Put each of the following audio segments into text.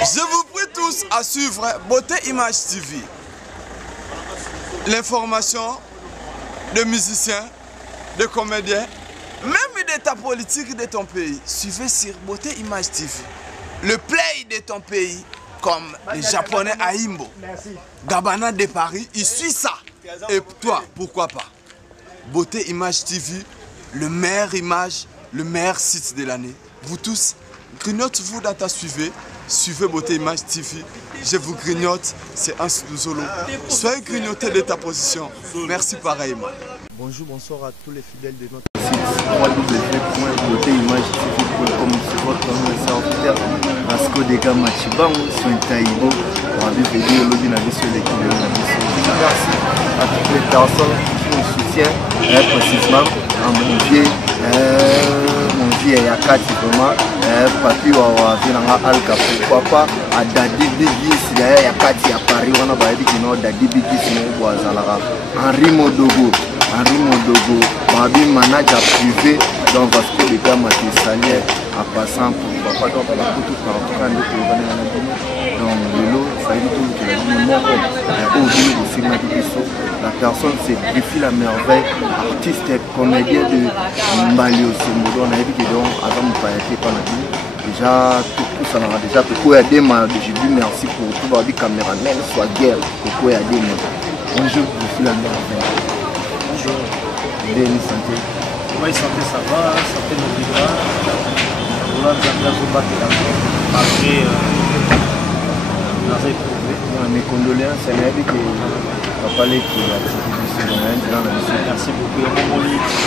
Je vous prie tous à suivre Beauté Image TV. L'information de musiciens, de comédiens, même d'état politique de ton pays. Suivez sur Beauté Image TV. Le play de ton pays, comme les Japonais à Imbo. Gabana de Paris, il suit ça. Et toi, pourquoi pas? Beauté Image TV, le meilleur image, le meilleur site de l'année. Vous tous, grignote-vous dans ta suivez. Suivez Beauté Image TV. Je vous grignote, c'est un solo. Soyez grignotés de ta position. Merci pareillement. Bonjour, bonsoir à tous les fidèles de notre site www.beautéimagetv.com. C'est votre serviteur Vasco de Gama Chibango sur Taïbo. Merci à toutes les personnes qui nous soutiennent, précisément à mon vieux Yakati vraiment, papi wa vinanga alka pourquoi pas à Dadi Bigis Yakati à Paris on a baïdi qui n'a Dadi Bigis n'est pas Zalara Henri Modogo Babi manager privé dans Vasco de Gama qui s'allie en passant pour papa donc la photo par en donc le lot ça dit tout que la personne c'est Griffy la merveille, artiste et comédien de Mali aussi. On a dit que donc avant de déjà tout ça n'a déjà beaucoup aidé. J'ai dit merci pour tout le caméraman soit guerre beaucoup aidé. Bonjour Griffy la merveille. Bonjour. Bien santé. Oui, santé ça va, santé nous vivra. On va bien se battre malgré mes condoléances, c'est l'aide que papa qui a merci beaucoup.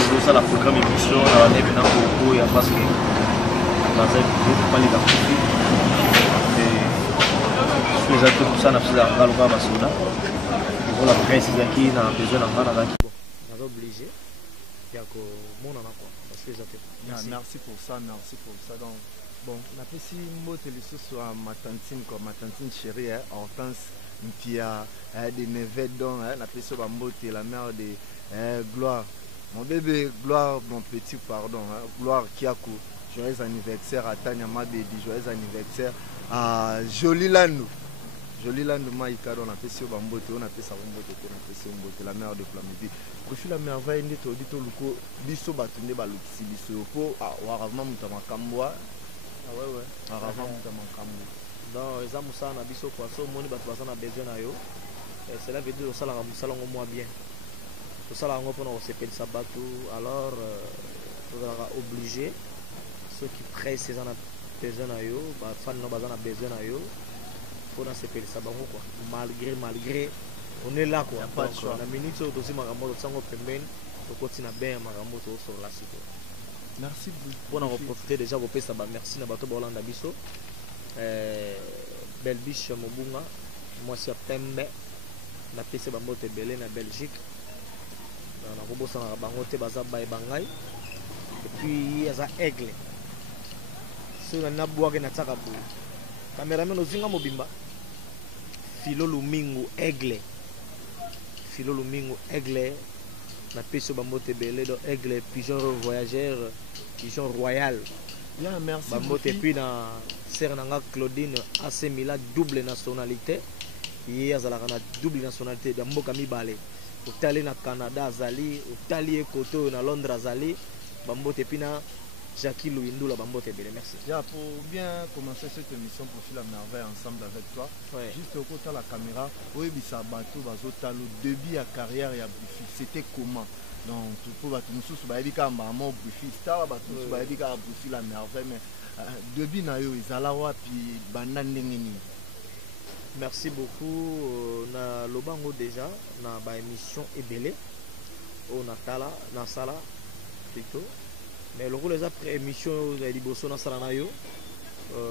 C'est ça la programme émission. On a beaucoup, il y a parce que les acteurs pour ça, on a fait la presse qui a besoin d'en obligé. Merci pour ça, merci pour ça. Donc, bon, on a fait si mot sur ma tantine chérie, Hortense, qui a des neveux dont on a fait sur la mère de Gloire. Mon bébé, Gloire, mon petit, pardon, Gloire Kiakou. Joyeux anniversaire à Tanya Mabedi, joyeux anniversaire à Joliland. Joliland Maïka, on a fait sur Bambote, on a fait ça, on a fait sur la mère de Flamidi. Kofi la merveille, on a dit que biso batunde balukisi biso po waravement mutamakamwa. Ah ouais. Waravement mutamakamwa. Non, les amoussa na biso poisson, moni batu bazana besoin na yo. Cela veut dire que ça la musala ngo moi bien. Tout ça la ngo pour se payer ça bateau, alors on sera obligé ceux qui pressent ces ana besoin na yo, ba fan no bazana besoin na yo. Faut dans se payer ça bango quoi. Malgré on est là quoi. Pas de choix. La minute au dossier magamoto sango pembeni, au continent bien magamoto sur la cité. Merci beaucoup. On va profiter déjà vous payer ça ba merci na bato Bolanda biso. Belbiche Mobunga, moi c'est Pembe, na PC Bambote Belé na Belgique. On a bossé na Bangote Baza Baye Bangay. Et puis il y a Aigle. Sur na boire na Takabu. Caméraman ozinga mobimba. Philo Lumingo Aigle. Na PC Bambote Belé do Aigle pigeon voyageur, pigeon royal. Yeah, merci. Bambote puis na Sernanga Claudine AC Milan double nationalité. Hier azalaka na double nationalité de mboka mibale. Otali na Canada azali, otali ekoto na Londres azali. Bambote puis na Jackie Louindula Bambote Belé. Merci. Yeah, pour bien commencer cette émission pour faire la merveille ensemble avec toi. Ouais. Juste au côté de la caméra, oui bisa bateau bazota le début à carrière ya Buffy, c'était comment? Donc pour bateau nous sous baebi ka maman Buffy, star bateau sous baebi ka Buffy la merveille mais début na yo ezala wapi banda ndenge nini? Merci beaucoup na lobango déjà na ba émission ebele au Natala na sala plutôt mais le rôle les après émission ya liboso na sala na yo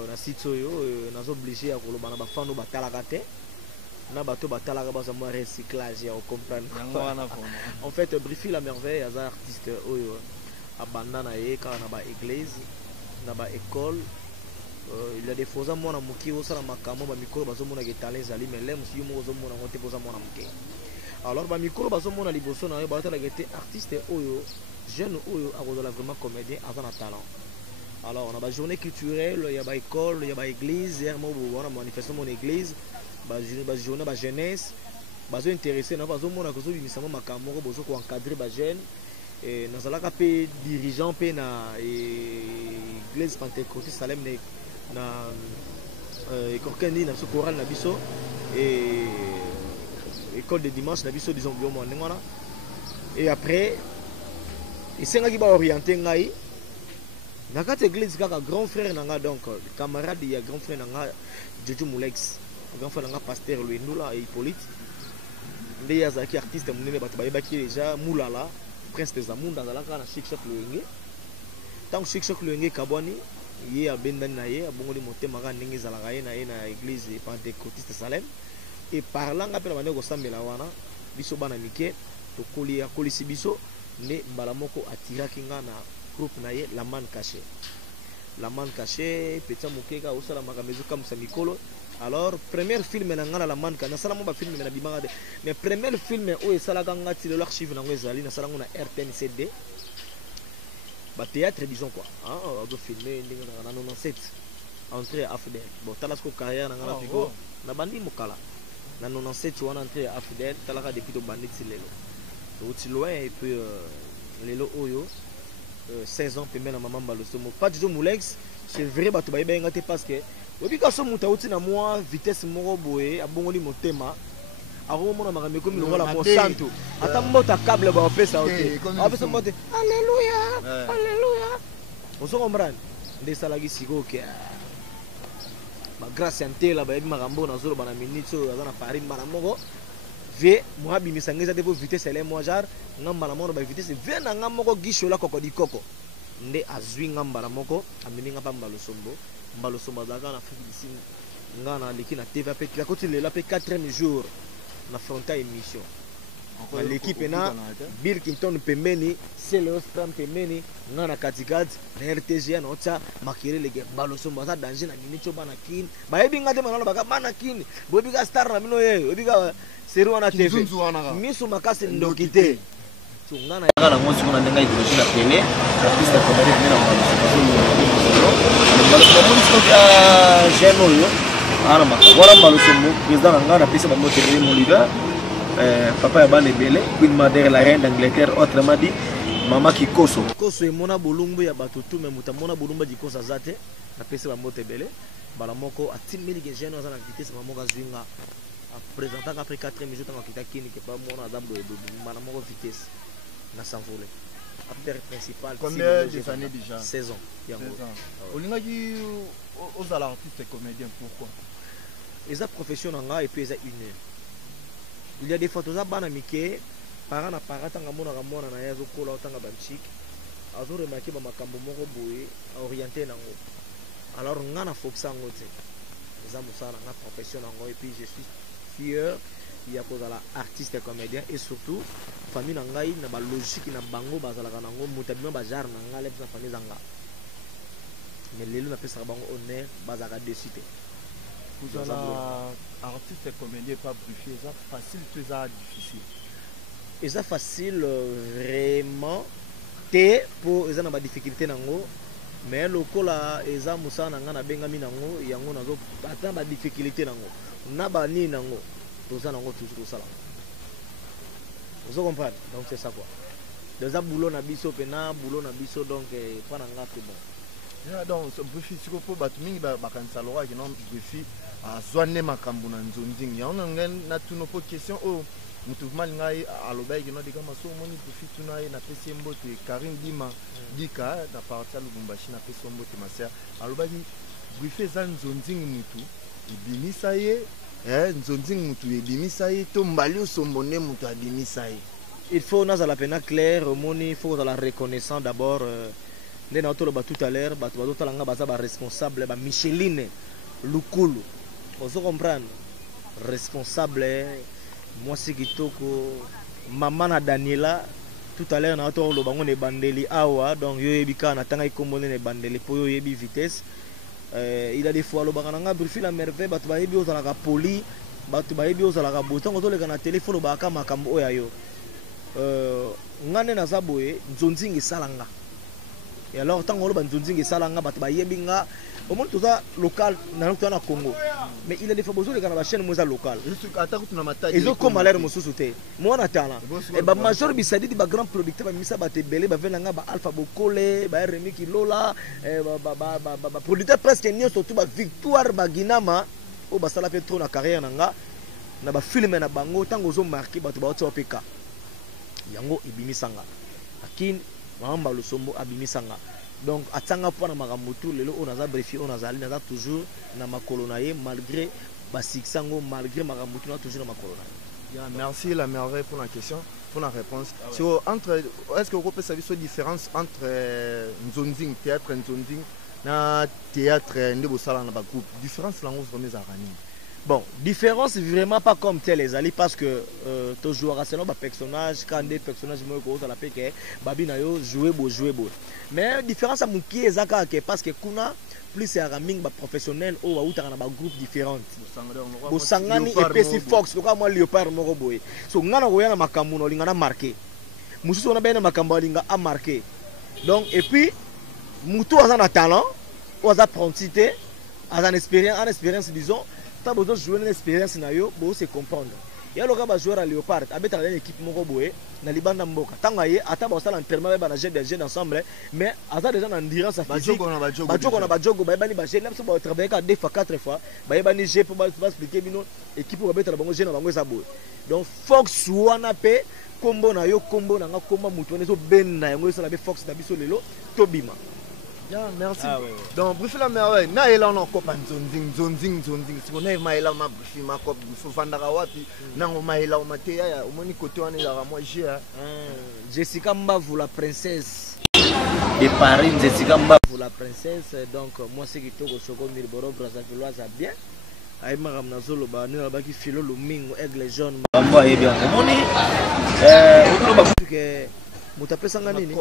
na site yo nazo obligé à koloba na ba fano batalaka te na bato batalaka ba za mo recyclage ya comprendre. En fait Brifi la merveille as artiste oyo abanda na ye ka na ba église na ba école. Il y a des fois à moi qui au sala makamo ba micro bazo mona ke talent zali mais lem si mo zo mona ngote poza mona muke. Alors ba micro bazo mona liboso na yo ba tala ke artiste oyo jeune oyo akozola vraiment comédien avant na talent. Alors, on a une journée culturelle, il y a une école, il y a une église, on a manifesté mon église, une journée de jeunesse, on est intéressé, on a encadrer les jeunes, et nous avons des dirigeants de l'église pentecôtiste Salem, et l'école de dimanche, disons, et après, il s'est orienté. Dans cette église, il y a un grand frère, donc camarade, il y a un grand frère, Jojo Moulex, grand frère, pasteur, lui, nous là, Hippolyte. Il y a un artiste, il y a Moulala, prince des amours, dans la Chic Choc Luenge. Tant que Chic Choc Luenge, Kabani, il y a Ben Naye, à Bongoli Monté, Mara, Nengi Zalagaye, dans l'église pentecôtiste Salem. Et parlant, après la manière Melawana, Biso Banamike, Tokoli, Kolisi Biso, ne Balamoko attira Kingana. Groupe naye la man cachée. La man cachée, petit mokeka au sala magamezo comme ça Mikolo. Alors premier film na ngana la man cachée, na sala mo ba film na bimanga mais premier film o sala ganga ti l'archive na ngezali na sala ngona RTNCD. Ba théâtre disons quoi. Ah, on doit filmer ndinga na 97. Entrée à Afdel. Bon talasco carrière na ngana pigo na bandi mokala. Na 97 wana entrée à Afdel, talaka depuis to bandit lelo. Outi loin et puis lelo oyo 16 ans, puis maintenant maman balosomo. Pas du tout Moulex, c'est vrai, bah tu vas y aller parce que depuis que ça monte au-dessus de moi, vitesse moro boé, à bon mon thème, à mon amour, comme le voilà mon santo. Attends, moi ta câble va faire ça. On va se monter. Alléluia, alléluia. On se comprend. Des salagi sigo que ma grâce ante là, bah il m'a rambo dans zone bana minute, dans la Paris maramoro. Ve moi bimisangeza de vitesse elle moi jar ngamba moro ba vitesse ve na ngamoko gisho la koko di koko nde azwi ngamba moko amini ngamba mbalo sombo daga na fiki ngana liki na TV pe la côté la pe 4e jour na fronta émission l'équipe na Bill Clinton pembeni Célos Trump pembeni ngana katikati na RTG na ocha makire lege mbalo sombo za danger na minicho bana kin ba yebi ngate manalo baka bana kin bobi ga star na mino ye obi ga Seru wana TV. Misu makasi ndokite. Tungana kana ngozi kuna ndenga idoloji la tele, artiste comédie mena mbalo jeno yo. Ana makabora mbalo somo, président ngana pesa ba motelé mon leader. Papa ya bana belé, Queen Mother la reine d'Angleterre, autrement dit Mama Kikoso. Koso emona bolumbu ya batutu me mutamona bolumba dikosa zate, na pesa ba motelé. Bala moko atimeli ke jeno za na vitesse mamoka zwinga. Présentant après 4 minutes dans la qui n'est pas mon adam de vitesse na s'envoler. Acteur principal. Combien d'années déjà? 16 ans. 16 ans. On a dit aux artistes et comédiens pourquoi? Ils ont profession et puis ils ont une heure. Il y a des photos à Banamike, parents à parents, tant mona na yazo kola tanga banchik. Azo remarqué ba makambo moko boye orienté nango. Alors ngana foksa ngote. Ils ont musa na profession et puis je suis fier il y a cause à l'artiste et comédien et surtout famille nangai na ba logique na bango bazala kanango mutabima bajar nanga lepa famille zanga mais lelo na pesa bango honneur bazaka décité vous ala artiste et comédien pas briefé ça facile tout ça difficile et ça facile vraiment té pour eza na ba difficulté nango mais lokola eza musa nanga na benga minango yango nazo ata ba difficulté nango na ba ni nango toza nango toujours sala vous comprenez donc c'est ça quoi déjà boulot na biso pena boulot na biso donc pas nanga c'est bon ya donc ce brief siko po batu mingi ba kanisa lora ki non brief azwane makambo na nzonzing ya on ngen na tuno po question o mouvement ngai alobai ki no de kama so moni brief tunai na pesi mbote Karim Dima dika na parti ya Lubumbashi na pesi mbote maser alobai brief za nzonzing mutu ibimisa ye nzonzing mutu ibimisa ye to mbali osombone mutu abimisa ye. Il faut nous la peine clair moni faut la reconnaissance d'abord les nautolo ba tout à l'heure ba to talanga baza ba responsable ba Micheline Lukulu vous comprendre responsable moi c'est kitoko maman na Daniela tout à l'heure na to lo bango ne bandeli awa donc yo yebika na tanga ikombone ne bandeli po yo yebi vitesse. Il a des fois le bakananga briefé la merveille batu ba yebi ozalaka poli batu ba yebi ozalaka botango to leka na téléphone ba makambo oya yo ngane na zaboye nzonzingi salanga et alors tant que banzonzi et salanga bat bayebinga au moins tout ça local dans le Congo mais il a des fois besoin de la chaîne moza local ils ont comme l'air mosu sauté moi on attend et ba major bisadi di ba grand producteur ba misa ba tebele ba venanga ba alpha bokole ba remi kilola ba producteur presque nio surtout ba victoire ba ginama o ba sala fait trop na carrière nanga na ba film na bango tango zo marqué ba to ba opeka yango ibimisanga akin mamba losombo abimisanga donc atanga pour na magamutu lelo on a briefé on a toujours na makolonaye malgré ba sixango malgré magamutu na toujours na makolonaye. Merci la merveille pour la question, pour la réponse. Sur entre est-ce que vous pouvez savoir la différence entre Nzonzing théâtre Nzonzing na théâtre ndebo sala na ba groupe différence lango vraiment zarani. Bon, différence vraiment pas comme tel les alliés parce que toujours à selon ba personnage quand des personnages moi ko la peke babina yo jouer beau. Mais différence à muki ezaka ke parce que kuna plus c'est raming ba professionnel ou ba uta na ba groupe différentes. Bo sangani et PC Fox ko moi Léopard moko boy. So ngana ko yana makambo no lingana marqué. Mususu na bena makambo linga a marqué. Donc et puis mutu a un talent, ou a promptité, a une expérience disons. T'as besoin de jouer une expérience na yo pour se comprendre. Ya loka ba joueur à Léopard, abeta na équipe moko boye na libanda mboka. Tanga ye ata ba sala entraînement ba na jeunes ensemble mais ata déjà na endurance physique. Ba jogo ba bani ba jeune même so ba travailler ka 2 fois 4 fois, ba bani je pour ba expliquer bino équipe ba beta na bango jeune bango eza boye. Donc Fox wana pe kombo na yo kombo na nga komba mutu nezo ben na yango esa la be Fox na biso lelo tobima. Yeah, merci. Ah, ouais. Donc, brief la merveille. Na ela on copa zonzing. Si on est maïla ma brief ma cop faut fandara wapi. Na on maïla o matéya ya o moni côté on est là moi j'ai. Jessica Mbavu la princesse de Paris, Jessica Mbavu la princesse. Donc moi c'est qui toko soko Milboro Brazzaville ça bien. Ay maram na zolo ba ni ba ki filo lumingo aigle jaune. Bamba ye bien. Moni on ba que mutapesa ngani nini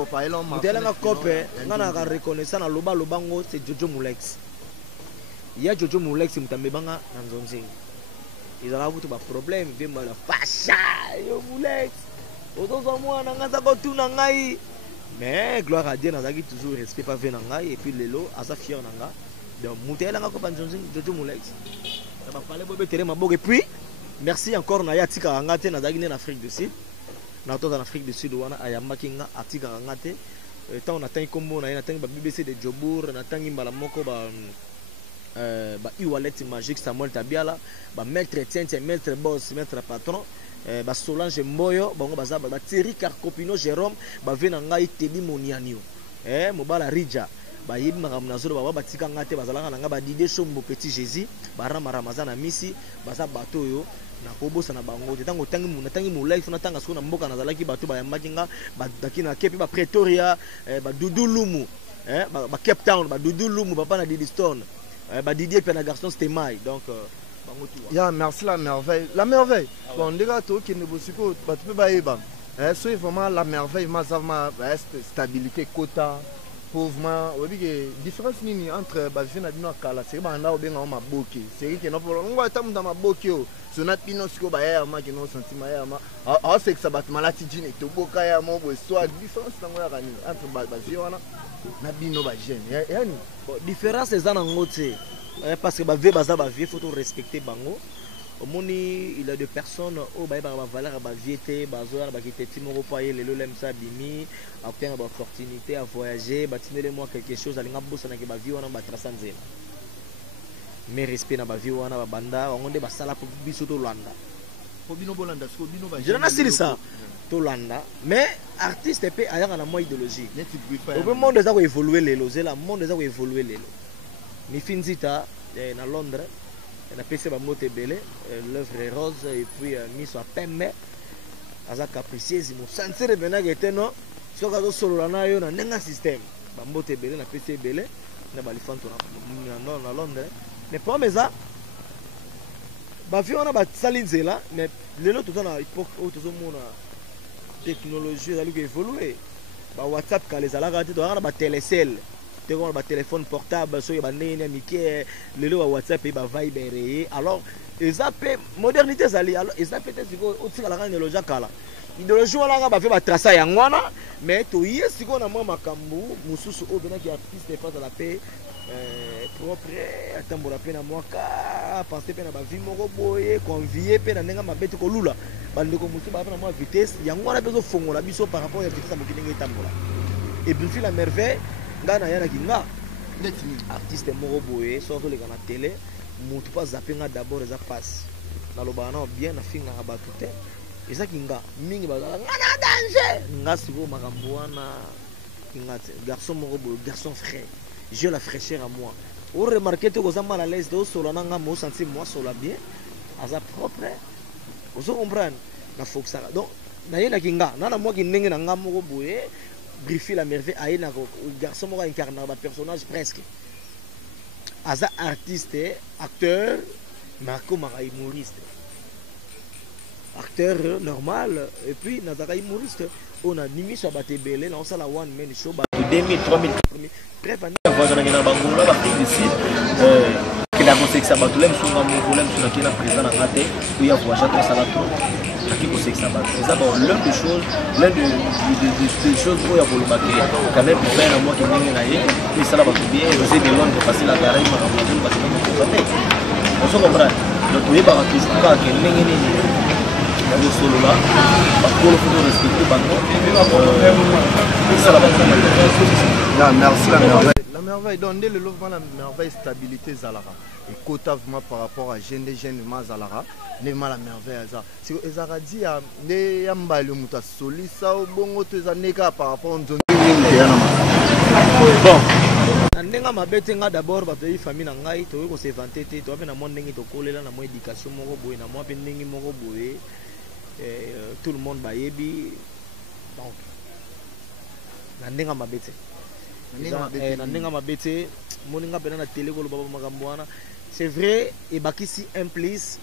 mutela nga kope ngana ka reconnaissant na loba lobango c'est Jojo Mulex. Il y a Jojo Mulex mutambebanga na Nzonzing. Ils ont avuto ba problème be mala fasha yo Mulex. Odozo mwana ngaza ko tuna ngai. Mais gloire à Dieu nazaki toujours respect pas venir ngai et puis lelo asa fier nanga. Donc mutela nga ko Nzonzing Jojo Mulex. Ça va parler bobe tere maboko et puis merci encore na ya tika ngate nazaki en Afrique du Sud. Na to en Afrique du Sud wana ayambaki nga atika ngate tant on attend kombo na ina tangi ba BBC de Jobour na tangi mbala moko ba e-wallet magique Samuel Tabiala ba maître Tiente maître boss maître patron ba Solange Mboyo bango baza ba Thierry Carcopino Jérôme ba vena ngai Tebi Monianio mobala Rija ba yebi makamna zolo ba batika ngate bazalanga nga ba Didier Sombo Petit Jésus ba Ramazana Misi baza bato yo na kobosa na bango tango tangi mu life na tanga sona mboka na zalaki bato ba yamakinga ba dakina kepi ba Pretoria ba Dudu Lumu ba Cape Town ba Dudu Lumu papa na Didi Stone ba Didier pe na garçon Stemai donc bango tu ya merci la merveille bon ndeka to ki ne bosiko ba tu ba yeba so vraiment la merveille mazama stabilité quota pauvement obi que différence nini entre ba vina bino kala c'est ba nda obenga ma boki c'est que no polo ngwa tamu da maboki o so na pino siko ba ya ma ki no sentiment ya ma a c'est que ça bat malati jine to boka ya mo bo so différence nango ya kani entre ba ziona na bino ba jeune yani différence eza na ngote parce que ba vie baza ba vie faut respecter bango omoni il y a des personnes au ba ba valeur ba viété ba zoya ba kiteti moko paye lelo lem sa bimi obtenir ba opportunité à voyager ba tinele moi quelque chose alinga bossa na ke ba vie wana ba trasanzela mais respect na ba vie wana ba banda ngonde ba sala po biso to landa po bino bolanda sko bino ba je na sili ça to landa mais artiste pe ayanga na moi idéologie au mondeeza ko évoluer lelo zela mondeeza ko évoluer lelo ni finzita na Londres na PC ba mote belé l'œuvre est rose et puis mise à pembe aza capricieuse mo sentir venage eteno soka zo solo na yo na nenga système ba mote belé na PC belé na ba lifanto na Londres mais pour meza ba fi ona ba salinzela mais lelo tout na époque où tout mona technologie za lu que évoluer ba WhatsApp ka les ala gati to na ba télécell on ba téléphone portable so ba nene mike lelo wa WhatsApp et ba Viber alors ils appellent modernité zali alors ils appellent o tika la technologie kala idéologie wana ba fait ba tracer yangwana mais to yesi ko na mwa makambu mususu o bena ki artiste pas à la paix propre atambola pe na mwaka penser pe na ba vie moko boye convier pe na ndenga mabete ko lula bandeko mususu ba na mwa vitesse yangwana bezo fongola biso par rapport à vitesse mo kinenge tambola et puis la merveille ngana yana kinga artiste moko boye so les na télé mutu pas zapinga d'abord eza passe na lobana bien na finga ba tout et ça kinga mingi ba ngana danger nga siko makambo wana kinga garçon moko boye garçon frère j'ai la fraîcheur à moi on remarque que vous mal à l'aise de solo nanga mo sentir moi solo bien à sa propre vous comprenez na fox donc na yena kinga na moi ki ndenge na nga moko boye briefer la merveille a yena garçon moko incarne ba personnage presque as artiste acteur Marco Mara humoriste acteur normal et puis nazaka humoriste on a nimi sur batebele na on sala one man show 2000 3000 bref voilà na bangola ba ici que la conseil ba tulem sunga mo problème sur la kina président na ngate ou ya voyage dans sala trop qui conseil ça ba ça bon l'un des choses pour ya bolobaki quand même pour faire moi qui ningi na ye et ça va bien José de Londres passer la gare ma ramazon parce que on se comprend donc oui ba toujours ka que ningi ni le solo là pour le faut respecter bango ça va bien merci la merveille. La merveille, donc le logement, la merveille, stabilité Zalara. Et quota par rapport à Jeune Zalara, n'est pas la merveille. Si vous avez dit, il y a un bail de soli, ça au bon nega par rapport à une zone. Bon. Nenga mabete nga d'abord ba pays famille na ngai to ko se vanter te to na mo ndenge to kolela na mo éducation moko boye na mo pe ndenge moko boye tout le monde ba yebi donc na nenga mabete na nenga mabete moninga pena na télé ko lo baba makambo wana c'est vrai et bakisi implice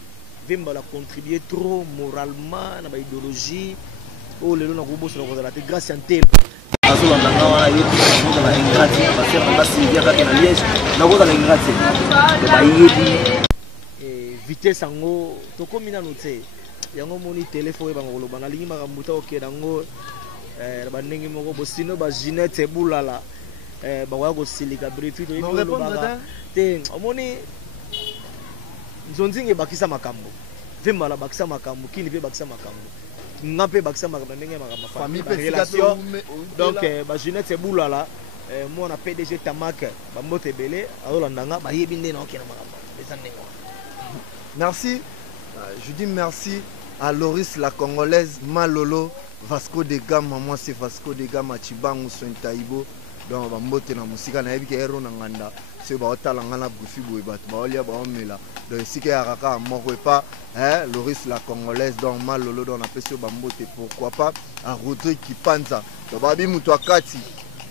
vimba la contribuer trop moralement na ba idéologie o lelo na kubo so ko la te grâce à tel azula ndanga wana yebi ko na ingrati parce que on a signé avec la liège na ko na ingrati ba yebi et vitesse ngo to komina no te yango moni téléphone ba ngolo bana lingi makambo ta ok dango ba ndenge moko bo sino ba Ginette bulala ba wa ko silika brief to non répondre te omoni nzonzinge bakisa makambo vimba la bakisa makambo kini pe bakisa makambo ngape bakisa makambo ndenge makambo famille relation donc ba Ginette bulala moi na PDG Tamak ba mbote belé azolanda nga ba yebi ndena okena makambo bezandenga. Merci, je dis merci à Loris la Congolaise, Malolo, Vasco de Gama, moi c'est Vasco de Gama, Chibangu, Sointaïbo, donc Bambote na musika na yebike hero na nganda, c'est ba otala ngana bufi boy bat, ba olia ba omela. Donc si ke araka moko pas, Loris la Congolaise, donc Malolo donc na pesi Bambote, pourquoi pas à Rodrigue Kipanza. Donc babi mutu akati.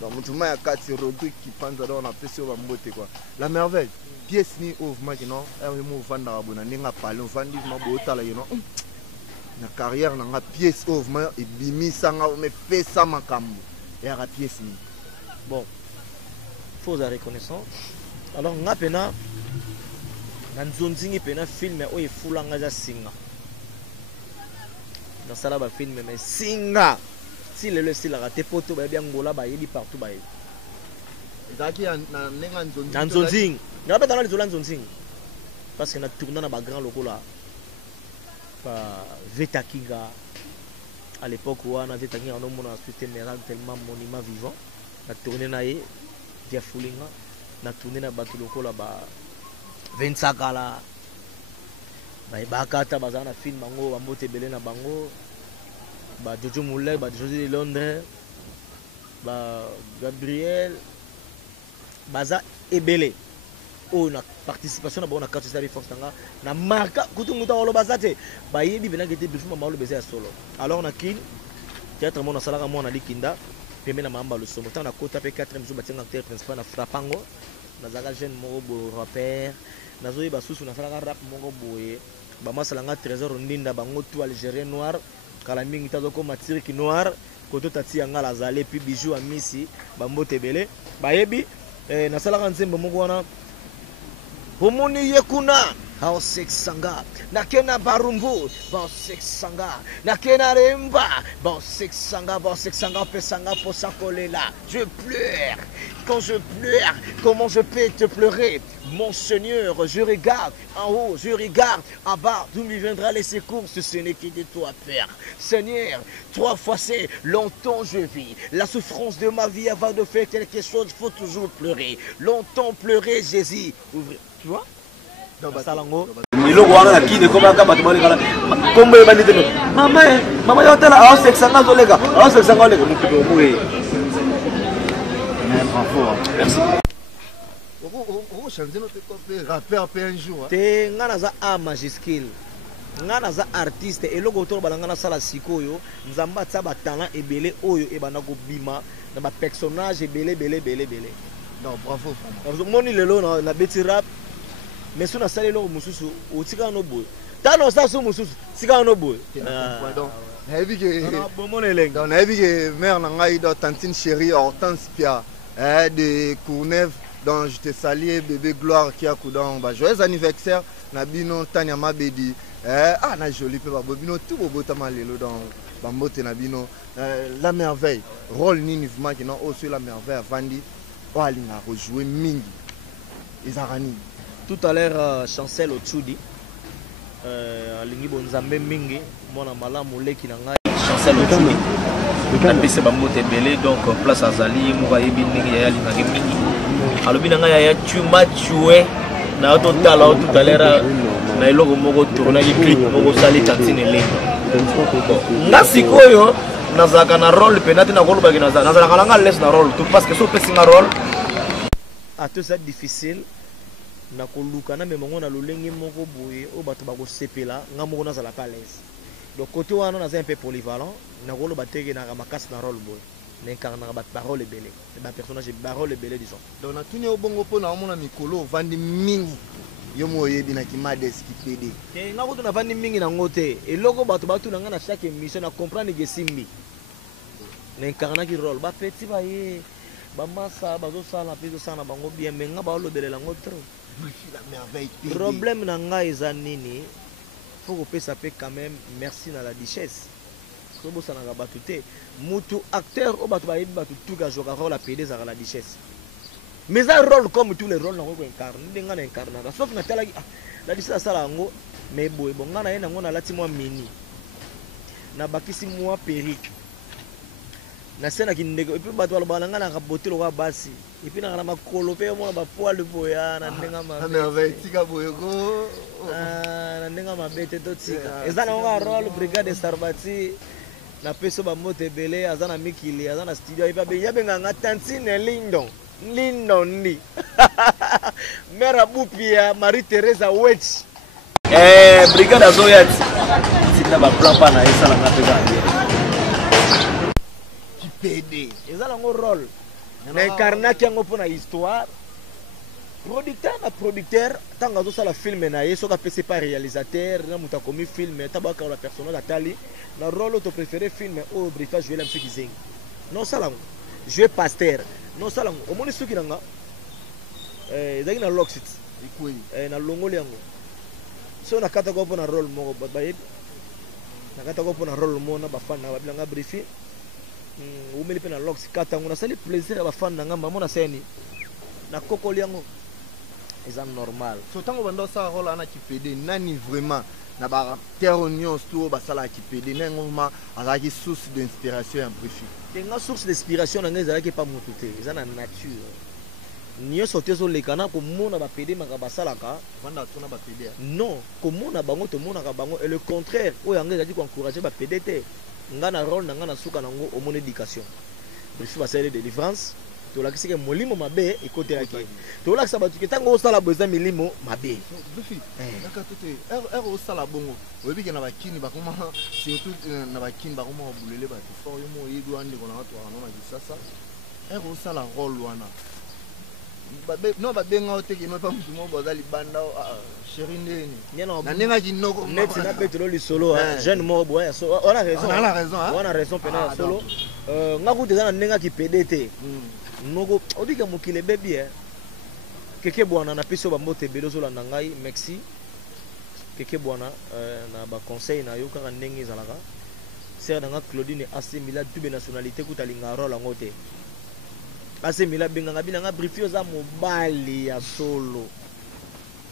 Donc mutu ma akati Rodrigue Kipanza donc na pesi Bambote quoi. La merveille. Pièce ni ouvre qui non, mo vanda abona ninga pale, vandi ma botala you know. Na carrière na pièce ouvre et bimi sanga me fait ça makambo. Et à pièce ni. Bon. Faut la reconnaissance. Alors nga pena na nzonzingi pena film o e fulanga za singa. Na sala ba film mais singa. Si le style a raté poto ba bien ngola ba yebi partout ba yebi. Zaki na nenga nzonzingi. Nga pena na nzonzingi. Parce que na tourné na ba grand loko là. Veta Kinga à l'époque où on a Veta Kinga on a tellement monument vivant na tourné na ye via Fulinga na tourné na bato loko là ba 25 kala ba bakata bazana film bango ba mbote belé na bango ba Jojo Moulay ba José de Londres ba Gabriel baza ebele o na participation na bona carte sa force tanga na marka kutunguta olo bazate ba yebi bena gete bifu mama olo beza ya solo alors na kin théâtre mona salaka mona likinda pembe na mamba lo somo tana kota pe 4e jour batenga acteur principal na Frapango na zaka jeune moko bo rapper na zoyi basusu na salaka rap moko boye ba masalanga trésor ndinda bango tout algérien noir kala mingi tazo ko matiriki noir koto tati yanga la zale puis bijou amisi ba mbote belé ba yebi na salaka nzembo moko wana Homoni yekuna baosekisanga nakena barumbu baosekisanga nakena remba baosekisanga opesanga posa kolela. Je pleure. Quand je pleure, comment je peux te pleurer? Mon Seigneur, je regarde en haut, je regarde en bas, d'où me viendra les secours, ce n'est que de toi, Père. Seigneur, 3 fois c'est longtemps je vis. La souffrance de ma vie avant de faire quelque chose, il faut toujours pleurer. Longtemps pleurer, Jésus. Tu vois? Salango. Iloko wana kine koma ka bato baleka kombo ebandi te mama yotela aosekisanga zolega aosekisanga olega mokilo moye. Bravo, merci. On change notre copie, rappeur un jour. Te ngana za a majuscule. Ngana za artiste eloko to balanga na sala sikoyo, nzamba tsa ba talent ebele oyo ebana ko bima na ba personnage ebele. Non, bravo. Moni lelo na beti rap. Mais si on a salé l'eau, on tire no boy. T'as no ça sur mususu, tire no boy. Donc, on a vu que mère nangai dans tantine chérie Hortense Pia de Courneuve dans je te salue bébé gloire qui a coudon ba joyeux anniversaire na bino Tanya Mabedi na joli pe ba bino tout bobo tama lelo dans bambote na bino la merveille rôle ni mouvement qui non aussi la merveille vandi o alinga rejouer mingi izarani. Tout à l'heure, Chancel Otsudi, Alingi Bonzambe Mingi, mon amala moulé qui n'a pas. Chancel Otsudi, le PC Bambote Belé, donc place à Zali, Mouraï Bingi, Yalina Mingi. Alors, Binanga Yaya, tu m'as tué, na total, tout à l'heure, na iloko moko tourna qui clip, moko sali tantine lingo. Nasi koyo, nazaka na rôle, penati na rôle bagina nazaka, nazaka nanga laisse na rôle, tout parce que so pesi na rôle. À tout ça difficile. Na koluka na memongo na lolenge moko boye o bato bako sepela nga moko na zala palaise. Donc côté wana na un peu polyvalent na rolo bateke na makasi na rôle boye. Na incarne na ba parole belé. Ba personnage parole belé disons. Donc na tuni obongo po na mona mikolo vandi mingi. Yo moyebi na kimades ki PD. Ke nga ko na vandi mingi na ngote. Eloko bato batu na nga na chaque émission na comprendre que simbi. Na incarne ki rôle ba petit ba ye ba masa ba zo sala pe zo sala bango bien mais nga ba lo belela ngo trop. La merveille. Problème nanga ezanini faut que ça peut quand même merci na la richesse. So bo sana ba tuté mutu acteur o batu ba yebi batu tuga joka rôle la PD za la richesse. Mais un rôle comme tous les rôles na ko incarne ndenga na incarne sauf na tala la richesse sala ngo mais boy bonga na yena ngo na lati moi mini na bakisi moi perruque na sena kindeko et puis bato balanga na kabote lo basi et puis na makolo pe mo ba poil boya na ndenga ma merveille tika boyoko na ndenga mabete to tika ezana ngo rôle brigade Starbati na peso ba mote belé azana mikili azana studio et puis ya benga tantine lindo ni mera bupia Marie Teresa Wetch brigade azoyat sina ba plan pa na esala na pega PD. Ils ont un rôle. Incarné qui a une histoire. Producteur, tant que ça la film na yeso ka pese pas réalisateur, na muta komi film, tabaka la personnage atali, na rôle auto préféré film au briefage jouer la musique zing. Non salam. Jouer pasteur. Non salam. Au moins ceux qui nanga ezaki na Loxit. Ikoi. Na longo liango. So na kata ko na rôle mo ba yeb. Na kata ko na rôle mo na ba fan na ba bilanga briefing. Umeli pe na lox kata ngona sali plaisir ba fan na ngamba mona seni na kokoli yango eza normal so tango bando sa rôle ana ki PD nani vraiment na ba teronions tout ba sala ki PD ngoma azaki source d'inspiration en brief te nga source d'inspiration na ngeza ki pa mutu te eza na nature niyo sotezo lekana ko mona ba PD makaba salaka vanda tuna ba PD non ko mona bango to mona ka bango et le contraire o yanga ezaki ko encourager ba PD te ngana rôle na ngana suka nango au mon éducation brief ba sele de délivrance to la kisike molimo mabe ekote yake to la kisaba tukitango osala boza milimo mabe brief naka tote ero osala bongo oyebi ke na bakini bakoma surtout na bakini bakoma bulele ba to fort yo mo yebi wande kona watu wana na kisasa ero osala rôle wana no babenga oteke no pa mutu mo boza libanda chéri ndeni na nenga kinoko net na petro li solo jeune mo boya so on a raison pena solo ngaku déjà na nenga ki PDT noko obika mokile bebi keke bwana na peso ba mote bedo so la ngai merci keke bwana na ba conseil na yo kaka ndenge ezalaka sœur nanga Claudine AC Milan double nationalité kutalinga role yango te AC Milan benganga bilanga briefio za mobali ya solo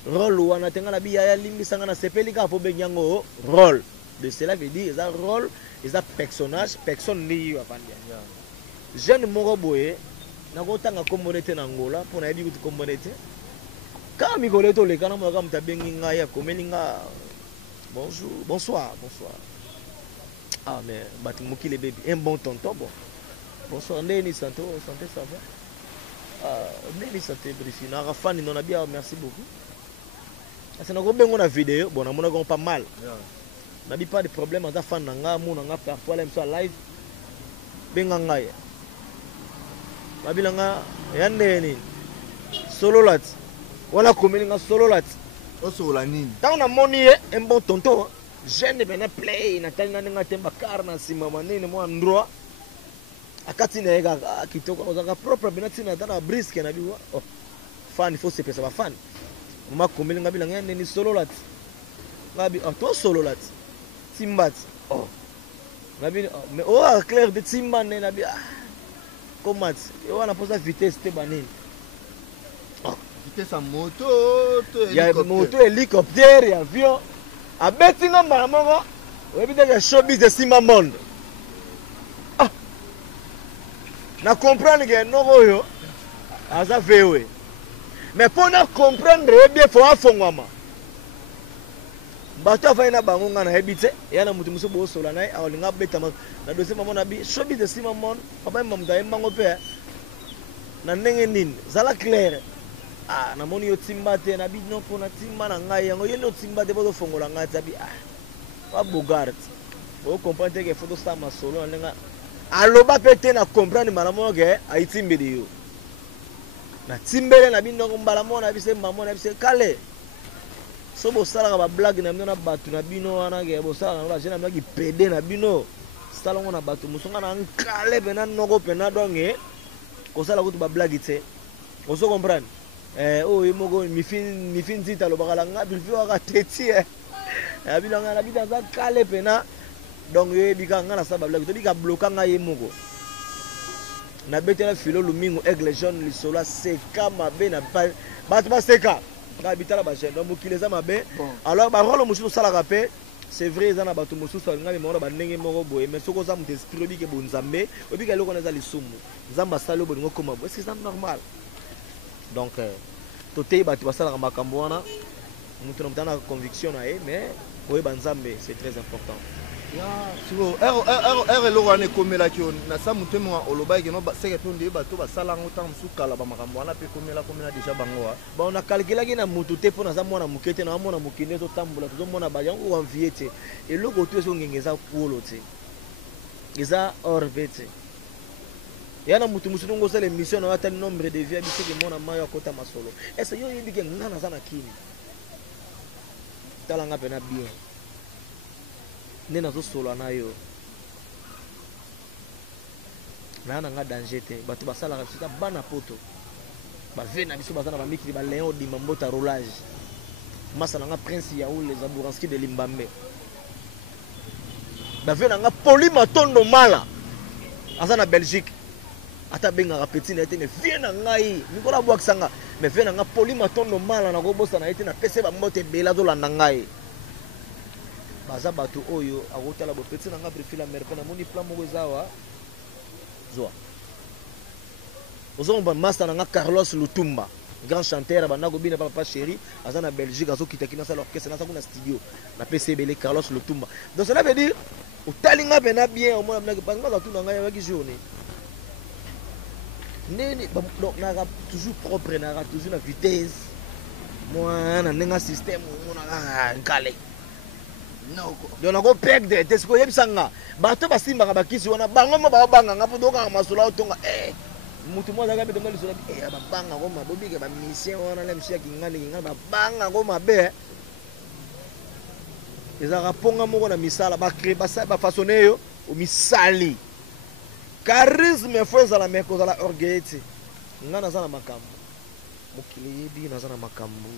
rôle wana tenga na biya ya limbisanga na sepeli ka po benyango rôle de cela veut dire ça rôle ça personnage personne ni yo avandi jeune moko boye na kotanga komonete na ngola pour na yebi ko komonete ka mikolo to le kana mo ka mtabengi nga ya komelinga bonjour bonsoir ah mais bati mokile baby un bon tonton bon bonsoir ndeni santé ça va ah ndeni santé briefing na rafani non bien merci beaucoup. C'est une vidéo, bon, on a pas mal. On n'a pas de problème, on a fait un parfois live. Benganga. Babilanga, yandeni. Solo lat. Wala komelinga solo lat. O solo nini. Tant na moni un bon tonton. Jeune bena play na tali na nga temba karna sima manene mo endroit. Akati na ega kitoko ozanga propre bena tina dana briske na biwa. Oh. Fan il faut se pesa ba fan. Mama komeli ngabi la ngene ni solo lat. Ngabi to solo lat. Timbat. Oh. Ngabi mais oh clair de timba ne nabi. Comment et on a posé vitesse te banine. Oh, vitesse à moto, il y a moto, hélicoptère, et avion. A betinga maman, on peut dire showbiz de Simba Monde. Ah. Na comprendre que non yo. Aza vewe. Mais pour nous comprendre bien faut afongwama. Bato fa ina bangonga na hebite yana mutu muso bo sola nai alinga beta na dosi mama na bi showbiz de Simba Monde papa mamda mbango pe na ndenge nini zala clair. Ah na moni yo timba te na bi no pona timba na ngai yango yeno timba te bo fongola ngai tabi wa bogart o comprendre que photo sta ma solo na nga aloba pete na comprendre malamo ke aitimbedi yo na timbele na bi ndongo mbalamo na bi se mamo na bi se kale so bo sala ba blague na mino na batu na bino wana ke bo sala na ba jena maki pede na bino sala ngona batu musonga na nkale pena noko pena donge ko sala ko ba blague te o so comprendre oh imogo mifin zita lo bakala nga bilfio ka teti abilanga na bida za kale pena donc ye bika nga na saba blague to bika bloka nga yemogo na betela filo lumingo aigle jaune lisolo seka mabe na batu ba seka ka bitala ba jeune donc mokileza mabe alors ba rolo mususu sala rapé c'est vrai za na batu mususu nga me mona ba ndenge moko boye mais soko za mu esprit bike bonzambe obika loko na za lisumu nzamba salo bolingo koma bo est-ce que c'est normal. Donc, tout batu basala makambo wana mutu na mutana conviction na mais boye banzambe c'est très important. Ya siko lo wana komela ki na sa mutu mo oloba ki no seke to ndi batu basala ngo tam sukala ba makambo wana pe komela déjà bango wa. Ba on a calculé ki na mutu te pona za mona mukete na mona mukinde to tambula to mona ba yango wa viete et loko to so ngengeza kuolo te. Eza orbete. Yana mutu musu ngo sala mission na wata nombre de vie bisiki mona mayo akota masolo. Esa yo yindi ke ngana sana kini. Talanga pena bien. Nena zo solo nayo. Nana nga danger te. Batu basala ka bana poto. Ba vena biso bazana ba mikili ba Léon di Mambota roulage. Masa nga prince ya ou les Aburanski de Limbambe. Ba vena nga poli matondo mala. Azana Belgique. Ata benga petit na été mais viens na ngai nikola bwa kisanga mais viens na poli matondo mala na ko bosa na été na pese ba mbote bela zo landa ngai baza batu oyo akotala bo petit na nga préfile la mer pena moni plan moko zawa zoa ozomba master na Carlos Lutumba grand chanteur ba nako bina papa chéri azana Belgique azo kitakina sa l'orchestre na sa kuna studio na PCB Carlos Lutumba donc cela veut dire utalinga pena bien au moins na pas nga tout na ngai avec journée. Donc, on a toujours propre, on a toujours la vitesse. Moi, on a un système où on a un calé. Donc, on a un pec de test. Il y a un bateau qui est un qui on a bangé, on a bangé, on a bangé, on a bangé, mutu mwa zaka betonga lisolo ba banga ko mabobi ke ba mission wana le msia kingane kingane ba banga ko mabe ezaka ponga moko na misala ba créer ba façonner yo o misali. Charisme faut za la meko za la orgueil. Ngana za na makambo. Mukili yebi na za na makambo.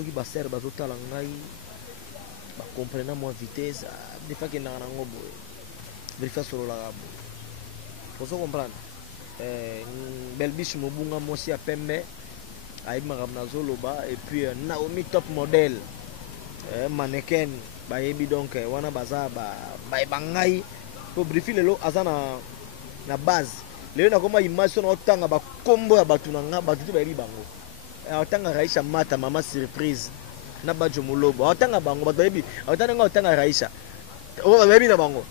soki baser bazotala ngai bacomprena mwa vitesse defa kendaka nango boye verifa sololaka boye ozo comprendre Belbiche mobunga mosi ya pembe ayebi makambo nazoloba et puis Naomi top model mannequin bayebi donc wana baza bayeba ngai po brifi lelo aza na base lelo nakoma image so na otanga bakombo ya bato na nga bato te bayebi bango otanga Raisha Mata mama surprise na bajo molobo otanga bango bato bayebi otanga Raisha bayebi na bango.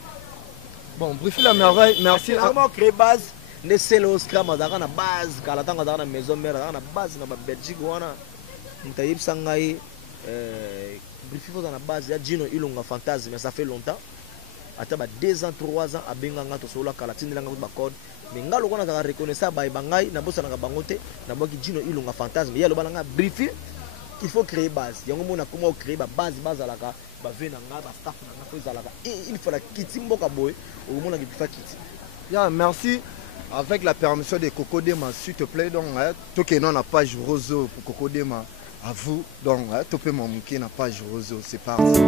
Bon, brifi la merveille, merci. Comment créer base ne selo scram azaka na base kala tanga azaka na maison mère azaka na base na Belgique wana mutayib sangai brifi faut na base ya Gino Ilunga fantasme mais ça fait longtemps ata ba 2 ans 3 ans abenga nga to sola kala tindilanga ba code mais ngalo kona za reconnaître ba bangai na bosa na bango te na boki Gino Ilunga fantasme ya lo balanga brifi il faut créer base yango mona comment créer ba base alaka ba vena nga ba staff na faut zalaka il faut la kiti mboka boy au mona ki fa kiti. Yeah, merci. Avec la permission de Coco Dema, s'il te plaît, donc, tout qui est dans la page Roseau pour Coco Dema, à vous, donc, tout peut m'enquer dans la page Roseau, c'est parti.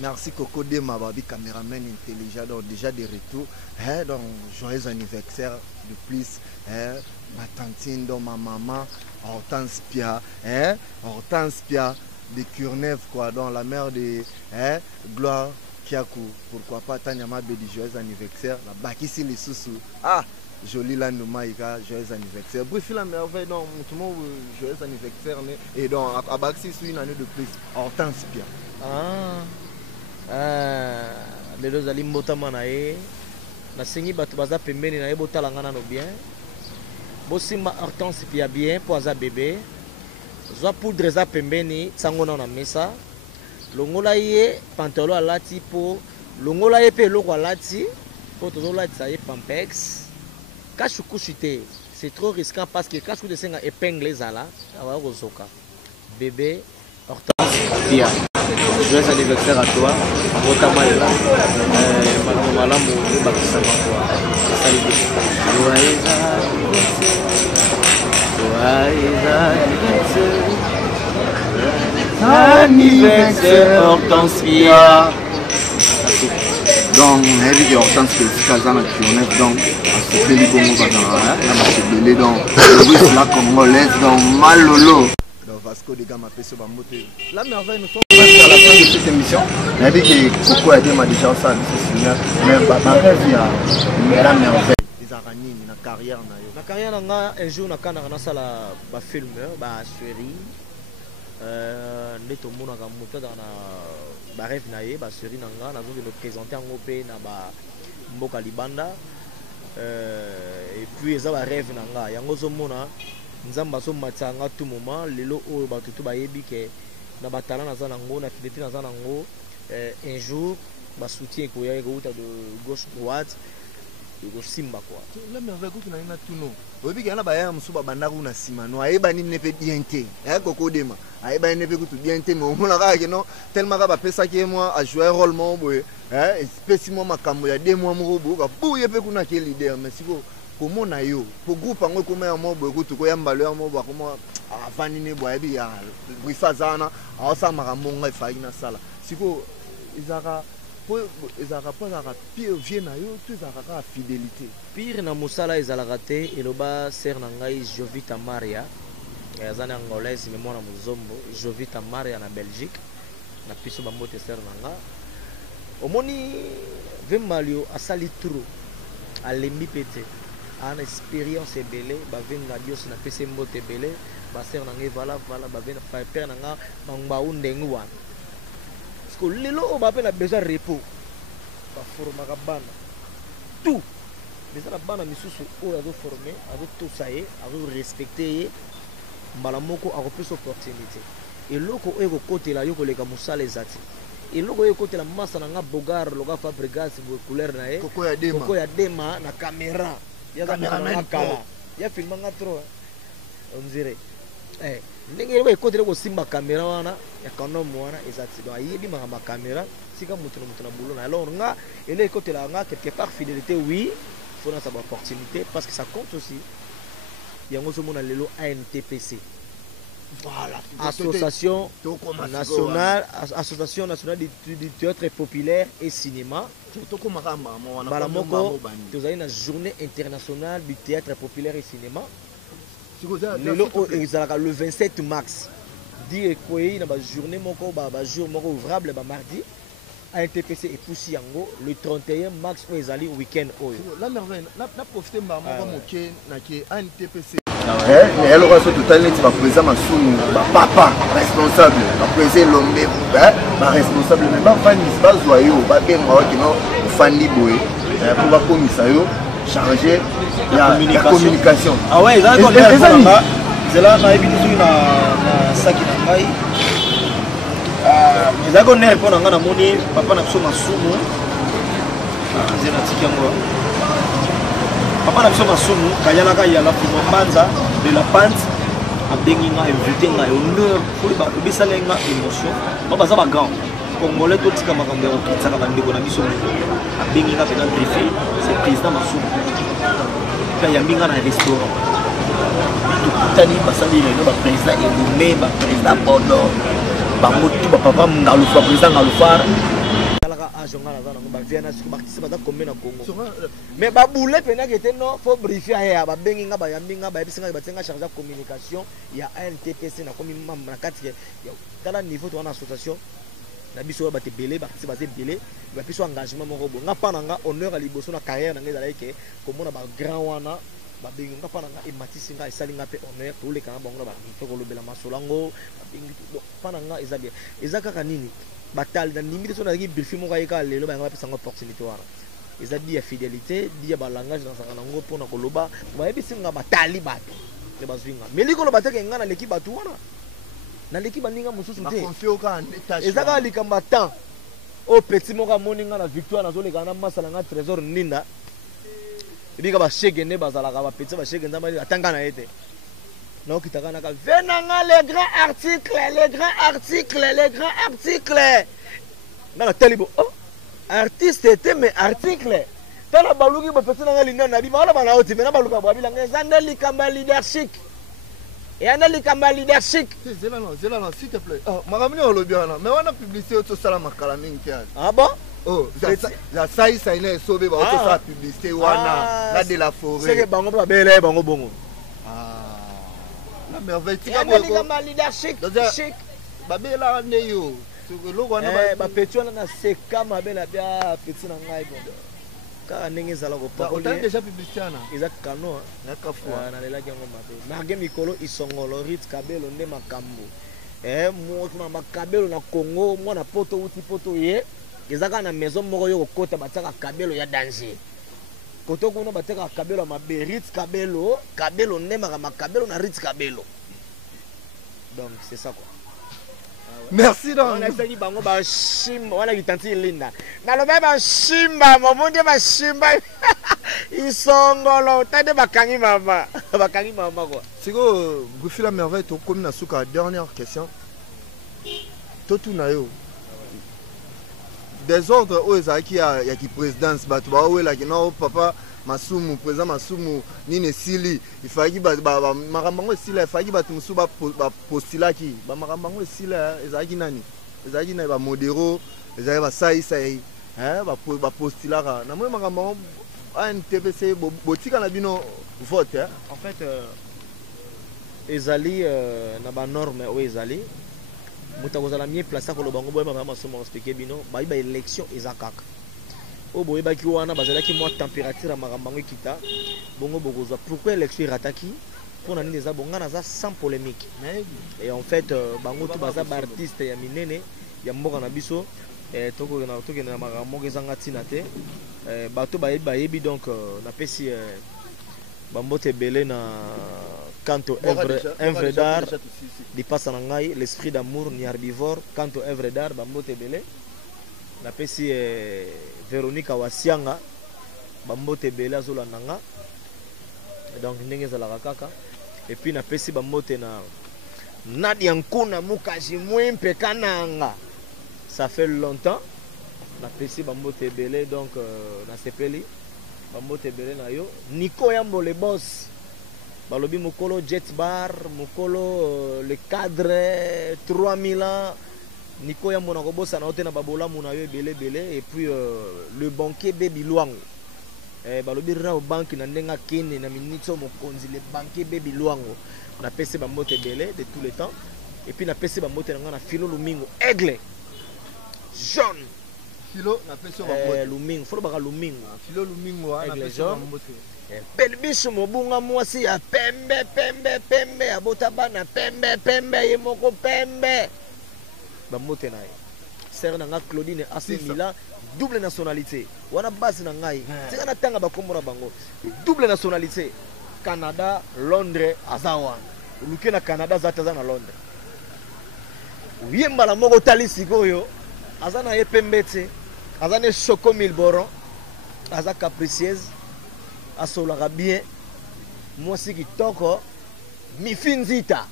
Merci Coco Dema, babi caméraman intelligent, donc déjà de retour. Donc joyeux anniversaire de plus. Ma tantine, donc ma maman, Hortense Pia, Hortense Pia de Courneuve, quoi, donc la mère de Gloire Kiakou. Pourquoi pas Tanyama Bedi, joyeux anniversaire. La Bakissi les sous-sous. Ah, joli là, nous maïka, joyeux anniversaire. Bref, la merveille, donc tout le monde, joyeux anniversaire. Et donc, à Bakissi, une année de plus. Hortense Pia. Lelo zali mbotama na ye nasengi bato baza pembeni na ye botalanga nano bien bosimba Hortense Pia bien po aza bébé zwa poudre eza pembeni sango na mesa longola ye pantalon alati po longola ye pe eloko alati po tozolatisa ye pampex kashukushu te c'est trop risquant parce que kashuku desenga épingle ezala awa kozoka bébé Hortense Pia. Joyeux anniversaire à toi, Rotamal, Malamu, Bakisama, salut. Joyeux anniversaire, Hortense Pia. Donc, elle dit Hortense Pia, c'est Kazan qui honnête, donc, à ce pays Bongo Badara, elle donc, le la congolaise, donc, Malolo. Vasco de Gama Pesso Bamote. La merveille, nous sommes presque à la fin de cette émission. On a dit que Coco a déjà ça, mais ma rêve, la merveille. Les araignées, la carrière. La carrière, un jour, on a un film, une série. Neto Mona Gamuta dans la rêve, une série, on a le présenter en OP, dans Mboka Libanda. Et puis, il y a un rêve, il y a un nzamba so matanga tout moment lelo oyo bato to bayebi ke na batala naza nango na fidélité naza nango un jour ba soutien ko ya ko de gauche droite ekosimba kwa la merveille ko tunana tuno obi kana ba ya musuba bandaku na simano ayeba ni nepe bien te koko dema ayeba ni nepe kutu bien te mais au moins la no tellement ba pesa ki moi a jouer rôle mo boye spécialement makambo ya 2 mois mo bo ka buye pe kuna ke leader mais siko komona yo po groupe ngo ko ya mo boye kutu ko ya mbalo ya mo ba ko mo afani ne boye bi ya bifazana awasa makambo ngai fa ina sala siko izaka ezaka pas pire vient na yo tu ezaka fidélité pire na musala ezalaka te eloba ser na ngai Jovita Maria azana angolaise mais mwana muzombo Jovita Maria na Belgique na piso bambote ser na nga omoni Vembalio asali trou alembi pete ana expérience ebele bavenga dios na pese mbote ebele ba ser na ngai vala ba vena père na nga bangba undengu wana lelo o ba pena besoin repos ba forma bana tout besoin la bana misusu o ya zo former azo tout ça y azo respecter mbala moko a plus opportunité et loko o eko kotela yo koleka musala ezati et loko o kotela masa na nga bogar loga fabrigas bo couleur na e koko ya dema na caméra ya cameraman kala ya filmanga trop on dirait ndenge ba ikotere ko simba kamera wana ya kanomo wana ezati do ayebi ma kamera sika mutu na boulot na alors nga ele ikotela nga quelque part fidélité oui faut na sa opportunité parce que ça compte aussi yango so mona lelo ANTPC voilà association nationale du théâtre populaire et cinéma bala moko tozali na journée internationale du théâtre populaire et cinéma le 27 mars dire quoi na ba journée moko ba jour moko ouvrable ba mardi ANTPC et poussi yango le 31 mars o ezali week-end oyo la merveille na profiter ba moko moke na ki ANTPC mais elle aura surtout talent va président Masumu ba papa responsable ba président Lombe ba responsable mais ba fani ba joyeux ba benga kino fandi boy pour ba commissaire chargé la communication. Ah ouais, là c'est là na ebitu na saki na ngai. Ezako ne répondre nga na moni papa na biso Masumu. Zena tikango. Papa na biso Masumu kayala kayala pour mbanza de la pente abengi nga invité nga honneur pour ba bisalenga émotion. Baba za ba grand. Congolais tout tika makambo ya kitaka bandeko na biso abengi nga pena briefé c'est président Masumu ya minga na restaurant tani basali le ba président Eboume ba président Bodo ba mutu ba papa ngalufa président ngalufa alaka ajonga na zana ba viana siku bakisi ba kombe na Congo mais ba boule pena kete no faut briefer ya ba bengi nga ba yambinga ba bisinga ba tenga charge de communication ya ANTPC na komi membre na kati ya tala niveau to na association na biso ba te belé ba si ba te belé ba piso engagement moko bo nga pana nga honneur à liboso na carrière na ngeza like komona ba grand wana ba bengi nga pana nga ematisi nga esali nga pe honneur pour les kana bango ba to ko lobela masolango ba bengi pana nga eza bien eza kaka nini batal na limite so na ki briefing moko ayeka lelo ba nga pesa nga opportunité wana eza dia fidélité dia ba langage dans sa kanango pona ko loba ba yebisi nga batali bato le bazwinga mais liko loba teke nga na leki bato wana na l'équipe baninga mususu te ezaka likamba temps au petit moka moninga na victoire na zoleka na masala nga trésor ninda ebika ba chege ne bazalaka ba petit ba chege ndamba atanga na ete na okitaka na ka venanga les grands articles na telibo oh artiste était mais article tala baluki ba petit na linga na bi mala bana oti mena baluka ba bilanga zanda likamba leadership et on a les camarades leadership. C'est là non, s'il te plaît. Oh, ma ramène au lobby là. Mais on a publicité auto sala makalaming kia. Ah bon? Oh, ça ça ina sauvé ba auto sa publicité wana na de la forêt. C'est que bango ba bele bango bongo. Ah. La merveille tika bogo. Les camarades leadership. Chic. Ba bela ne yo. Sur le wana ba petit wana na seka ma bela bia petit na ngai bondo. Car ndenge ezala ko pa on déjà publicité na eza kano na kafua na lela yango mabe marge mikolo isongolo rit kabelo nde makambo mo na makabelo na Congo mwana poto uti poto ye ezaka na maison moko yo kokota bataka kabelo ya danger koto kuna bataka kabelo mabe rit kabelo nde makabelo na rit kabelo donc c'est ça quoi. Merci donc. On a fait bango ba shimba, on a eu tanti linda. Na lo ba shimba, mo monde ba shimba. Isongolo, t'as de bakangi mama. Bakangi mama quoi. C'est que Goofy la merveille, tu comme na souka dernière question. Tout na yo. Des ordres aux qui y a qui présidence batu ba ouais là non papa Masumu président Masumu nini sili il fallait que makambango sila il fallait que batu musu ba postula ki ba makambango sila ezaki nani ezaki na ba modero ezaki ba sai sai ba postula ka na moi makambango NTPC botika na bino vote En fait ezali na ba norme o ezali muta kozala mieux placé ko lobango boye mama Masumu expliquer bino ba élection ezakaka o boye baki wana bazalaki moi température makambango kita bongo bokozwa pourquoi élection rataki pona nini eza bonga naza sans polémique et en fait bango tout baza ba artiste ya minene ya mboka na biso toko na makambo ezanga tina te bato bayebi donc na pesi bambote belé na canto œuvre d'art di passa na ngai l'esprit d'amour ni herbivore canto œuvre d'art bambote belé na pesi Véronique Awasianga bambote belé azolanda nga donc ndenge ezalaka kaka et puis na pesi bambote na Nadia Nkuna Mukaji Mwempe Kananga ça fait longtemps na pesi bambote belé donc na sepeli bambote belé na yo Nico Yambo le boss balobi mokolo jet bar mokolo le cadre 3000 ans Nico Yambo na kobosa na ote na babola muna yo belé et puis le banquier Baby Luango balobi rao banque na ndenga kene na minitso mokonzi le banquier Baby Luango na pesi bambote belé de tout le temps et puis na pesi bambote na ngana Philo Lumingo aigle jaune Philo na pesi bambote Lumingo folo baka Lumingo Philo Lumingo na pesi bambote Pelbisu mobunga mwasi ya pembe abota bana pembe ye moko pembe bambote naye sere na nga Claudine Asemila double nationalité wana base na ngai tika na tanga bakomora bango double nationalité Canada Londres azawa luke na Canada zata za na Londres uyemba la moko tali sikoyo azana ye pembe te azane Choco Milboron aza capricieuse asolaka bien mwasi kitoko mifinzita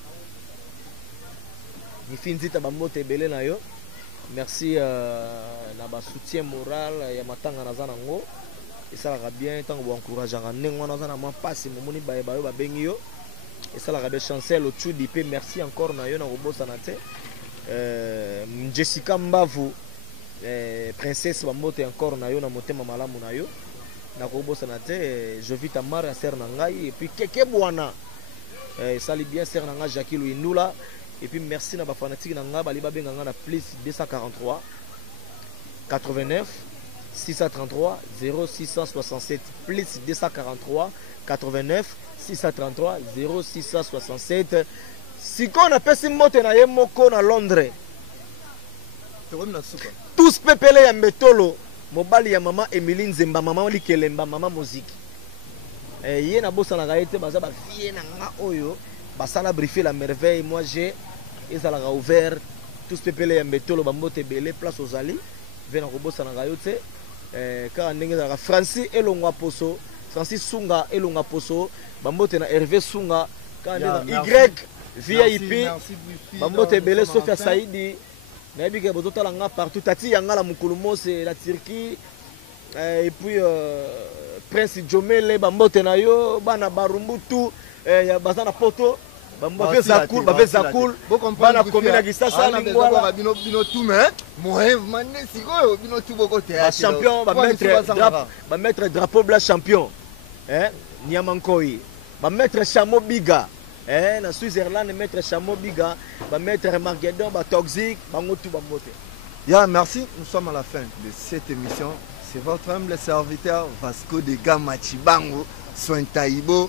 bambote ebele na yo merci na ba soutien moral ya matanga naza nango esalaka bien ntango boencourageaka ndenge wana aza na mwa mpasi momoni bayo babengi yo esalaka bien chancel ochudi mpe merci encore na yo na kobosana te Jessica Mbavu princesse bambote encore na yo na motema malamu na yo na kobosana te Jovita Mara ser na ngai et puis keke bwana sali bien ser na ngai Jackie Louindula et puis merci na ba fanatique na ngai bali babenga nga na plus 243 89 633 0667 plus 243 89 633 0667 siko na pesi mote na ye moko na Londres tous pepele ya mbetolo mobali ya mama Emilie Nzemba mama likelemba mama muziki ye na bosa na gaete baza ba vie na nga oyo basala briefer la merveille moi j'ai ezalaka ouvert tous pepele ya mbetolo bambote belé place aux ali vena ko bosa na gayote ka ndenge ezalaka Francis elongwa poso Francis Sunga elongwa poso bambote na Hervé Sunga ka ndenge Y VIP bambote belé Sofia Saidi nayebi ke bozotala nga partout tati yanga la mukulu mose la Turquie et puis Prince Jomele bambote na yo bana barumbutu ya bazana poto bambote zakul bana komina kisasa lingwala bino tout mais moyen mané sikoyo bino tout boko te champion ba mettre drapeau blanc champion Niamankoi ba mettre Chamo Biga na Switzerland mettre Chamo Biga ba mettre Marguedon ba toxique bango tout ba moté. Merci, nous sommes à la fin de cette émission. C'est votre humble serviteur Vasco de Gama Chibango Sointaibo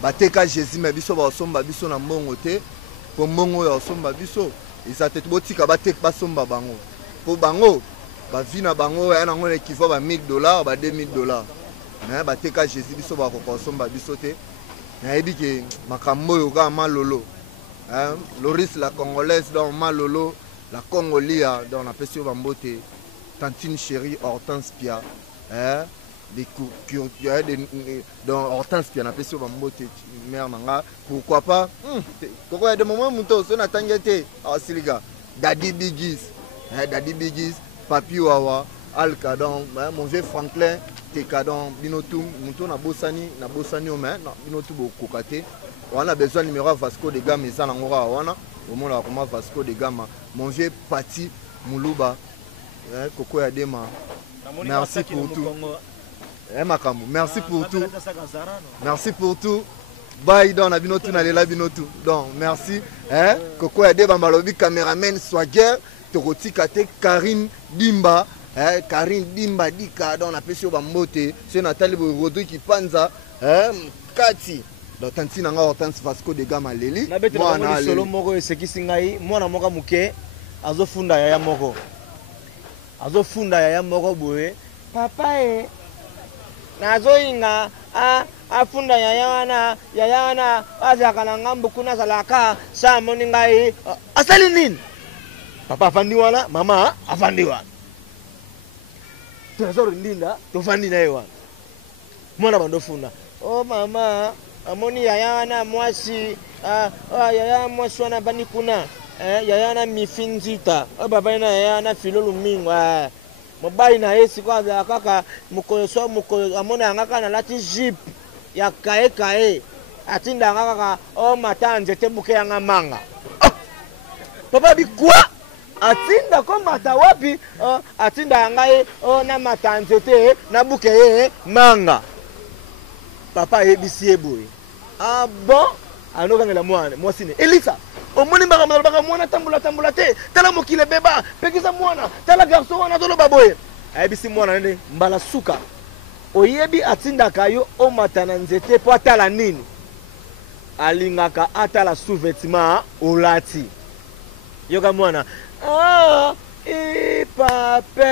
bateka Jésus mabiso ba somba biso na mbongo te po mbongo ya somba biso ezate botika bateka ba somba bango po bango ba vina bango ya na ngone kifa ba $1000 ba $2000 mais bateka Jésus biso ba ko somba biso te na yebi ke makambo yo ka malolo Loris la congolaise dans malolo la congolia dans la pesio bambote tantine chérie Hortense Pia dans Hortense qui en a fait sur Bambote mère nanga pourquoi pas pourquoi il y a des moments où on a tangé Siliga Daddy Bigis Papi Wawa Alcadon mon vieux Franklin Tekadon Binotum Mouton na Bossani au main Binotum au Kokate on a besoin numéro Vasco de Gama et ça l'angora wana au moins la Vasco de Gama mon vieux Pati Moulouba Koko Yadema merci pour tout. Merci pour tout. Merci pour tout. Bye dans la binotu na lela binotu. Donc merci. Koko Yade Bambalobi caméraman swagger Tokoti Kate Karine Dimba. Karine Dimba Dika dans la pêche au Bambote. C'est Nathalie Rodri qui panza. Kati. Donc tanti nanga Hortense Vasco de Gama Leli. Moi na solo moko esekisingai mwana moka muke azofunda yaya moko. Azofunda yaya moko boye. Papa nazoinga afunda yaya wana azakana ngambo kuna salaka sa moningai asali nini papa afandi wana mama afandi wana trésor ndinda tofandi naye wana mwana bandofunda mama amoni yaya wana mwasi yaya mwasi wana bani kuna yaya wana mifinzita baba na yaya wana filolo mingwa mobai na yesi kwa kaka mukoso amona ngaka na lati jeep ya kae atinda ngaka matanje tebuke yanga manga papa bikwa atinda ko mata wapi atinda ngai na matanje te na buke manga papa yebisi eboye bon anoka ngela mwana mwasine Elisa omoni baka mwana tambula te tala mokile beba pekisa mwana tala garçon wana tolo baboye ayebisi mwana nde mbala suka oyebi atindaka yo omatana nzete po atala nini alingaka atala sous-vêtement olati yoka mwana pape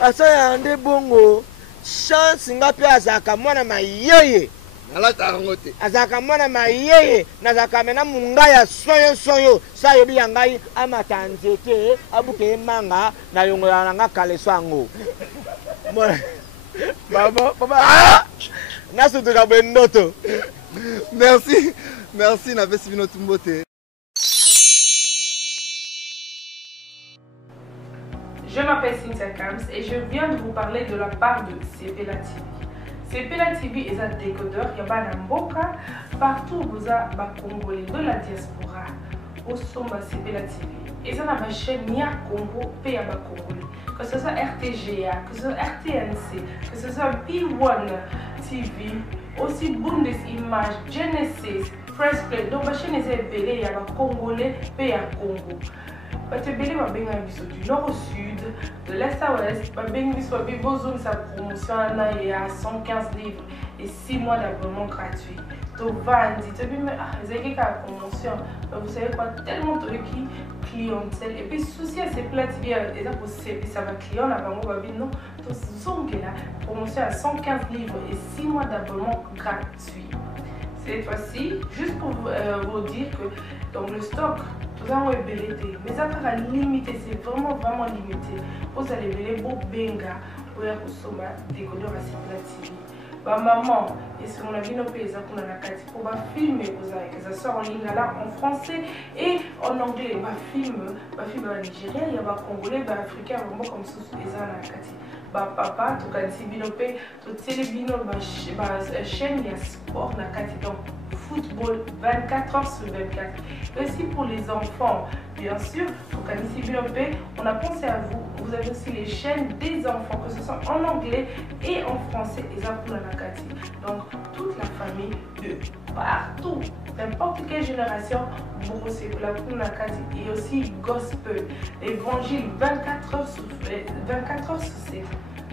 asa ya nde bongo chance ngapi azaka mwana mayeye azaka mwana mayeye nazaka mena mungaya soyo sa yobi yangai amata nzete abuke manga na yongo nanga kaleso ango baba nasutuka bendoto merci na besi bino tumbote. Je m'appelle Cynthia Kams et je viens de vous parler de la part de Sepela TV. Sepela TV est un décodeur, il y a un mboka partout où vous avez des Congolais de la diaspora au Somba Sepela TV. Et ça, ma chaîne Nia Congo, paye à Congolais. Que ce soit RTGA, que ce soit RTNC, que ce soit P1 TV, aussi Bundesimage, Genesis, Press Play. Donc, ma chaîne est appelée, il y a des Congolais, paye à Congo. Batebele babenga biso du nord au sud, de l'est à ouest, babenga biso bibozone sa promotion à 115 livres et 6 mois d'abonnement gratuit. To vandi, to bime zeki ka promotion, vous savez quoi, tellement de qui clientèle et puis souci à ces plates bien et ça va client là bango babi non, to zongela promotion à 115 livres et 6 mois d'abonnement gratuit. Cette fois-ci, juste pour vous dire que dans le stock nous avons ébélité, mais ça sera limité, c'est vraiment limité. Vous allez ver beau benga pour y consommer décodeur à Sepela TV. Bah maman, et si on a vu nos pays pour filmer, que ça sort en ligne là en français et en anglais. Bah film en Nigeria, il y a des Congolais, des Africains, vraiment comme ça, les Kati. Bah papa, tu as dit binopé, tu télébino, chaîne, il y a sport na Kati donc. Football 24 heures sur 24. Aussi pour les enfants, bien sûr, on a pensé à vous. Vous avez aussi les chaînes des enfants, que ce soit en anglais et en français. Donc, toute la famille de partout, n'importe quelle génération, et aussi gospel, évangile 24 heures sur 7.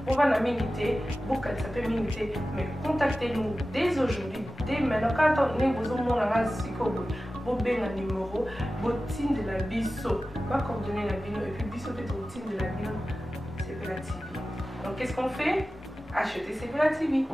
On va la militer, beaucoup ça peut militer, mais contactez-nous dès aujourd'hui, dès maintenant. Quand on est besoin de vous avez un numéro, vous de la biso, va coordonner la bino et puis biso peut être de la bino, Sepela TV. Donc qu'est-ce qu'on fait? Acheter Sepela TV.